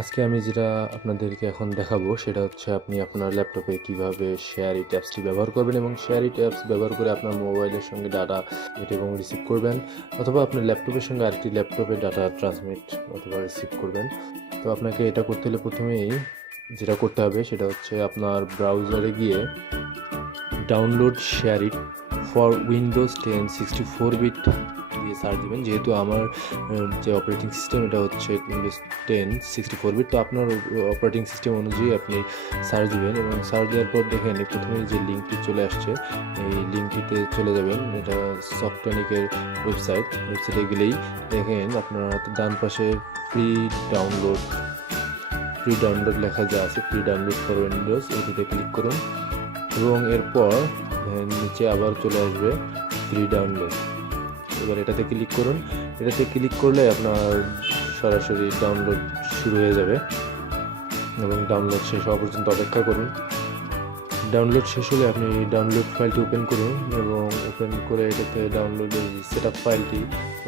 আজকে আমি যেটা আপনাদেরকে এখন দেখাবো সেটা হচ্ছে আপনি আপনার ল্যাপটপে কিভাবে shareit অ্যাপসটি ব্যবহার করবেন এবং shareit অ্যাপস ব্যবহার করে আপনার মোবাইলের সঙ্গে ডাটা এবং রিসিভ করবেন, অথবা আপনার ল্যাপটপের সঙ্গে আরেকটি ল্যাপটপে ডাটা ট্রান্সমিট অথবা রিসিভ করবেন। তো আপনাকে এটা করতে হলে প্রথমেই যেটা করতে হবে সেটা হচ্ছে আপনার ব্রাউজারে গিয়ে download shareit for Windows 10 64 bit দিয়ে সার্চ দিবেন। যেহেতু আমার যে অপারেটিং সিস্টেম এটা হচ্ছে উইন্ডোজ 10 64 বিট, তো আপনার অপারেটিং সিস্টেম অনুযায়ী আপনি সার্চ দিবেন এবং সার্চ দেওয়ার পর দেখেন প্রথমেই যে লিঙ্কটি চলে আসছে এই লিঙ্কটিতে চলে যাবেন। এটা সফটনিকের ওয়েবসাইটে গেলেই দেখেন আপনার ডান পাশে ফ্রি ডাউনলোড লেখা যা আছে, ফ্রি ডাউনলোড ফর উইন্ডোজ, এটিতে ক্লিক করুন এবং এরপর নিচে আবার চলে আসবে ফ্রি ডাউনলোড। এবার এটাতে ক্লিক করুন। এটাতে ক্লিক করলে আপনার সরাসরি ডাউনলোড শুরু হয়ে যাবে এবং ডাউনলোড শেষ হওয়া পর্যন্ত অপেক্ষা করুন। ডাউনলোড শেষ হলে আপনি ডাউনলোড ফাইলটি ওপেন করুন এবং ওপেন করে এটাতে ডাউনলোডের সেটআপ ফাইলটি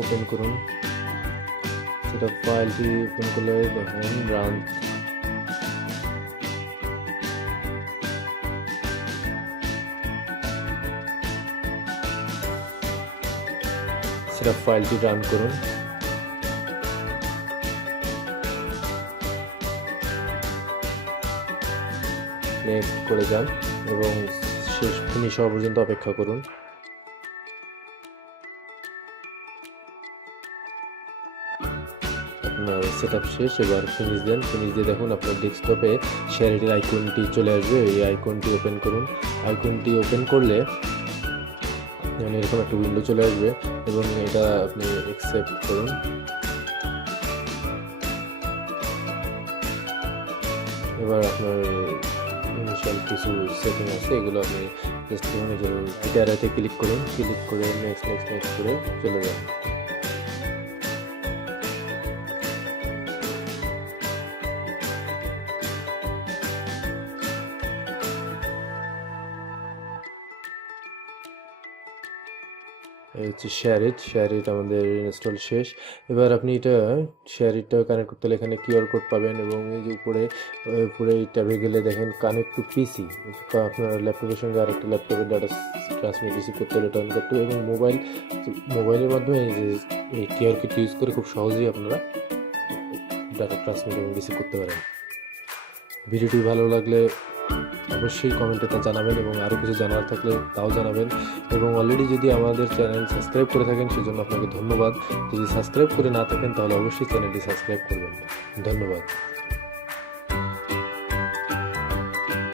ওপেন করুন। সেটআপ ফাইলটি ওপেন করলে দেখেন রান সেটআপ ফাইলটি রান করুন। নেক্সট করে যান এবং শেষ ফিনিশ হওয়া পর্যন্ত অপেক্ষা করুন। আপনার সেটআপ শেষ, এবার ফিনিশ দেন। ফিনিশ দিয়ে দেখুন আপনার ডেস্কটপে shareit-এর আইকনটি চলে আসবে। এই আইকনটি ওপেন করুন। আইকনটি ওপেন করলে এরকম একটা উইন্ডো চলে আসবে এবং এটা আপনি অ্যাকসেপ্ট করুন। এবার আপনার ইনিশিয়াল কিছু সেটিং আছে, এগুলো আপনি জাস্ট এটাতে ক্লিক করুন। ক্লিক করে নেক্সট করে চলে যান। এই হচ্ছে shareit আমাদের ইনস্টল শেষ। এবার আপনি এটা shareit-টা কানেক্ট করতে হলে এখানে কিউআর কোড পাবেন এবং এই যে উপরে এই ট্যাবে গেলে দেখেন কানেক্ট টু পিসি, আপনার ল্যাপটপের সঙ্গে আরেকটা ল্যাপটপের ডাটা ট্রান্সমিট রিসিভ করতে হলে টার্ন করতে হবে এবং মোবাইলের মাধ্যমে এই কিউআর কোড ইউজ করে খুব সহজেই আপনারা ডাটা ট্রান্সমিট এবং রিসিভ করতে পারেন। ভিডিওটি ভালো লাগলে অবশ্যই কমেন্টে তা জানাবেন এবং আরও কিছু জানার থাকলে তাও জানাবেন এবং অলরেডি যদি আমাদের চ্যানেল সাবস্ক্রাইব করে থাকেন সেজন্য আপনাকে ধন্যবাদ। যদি সাবস্ক্রাইব করে না থাকেন তাহলে অবশ্যই চ্যানেলটি সাবস্ক্রাইব করবেন। ধন্যবাদ।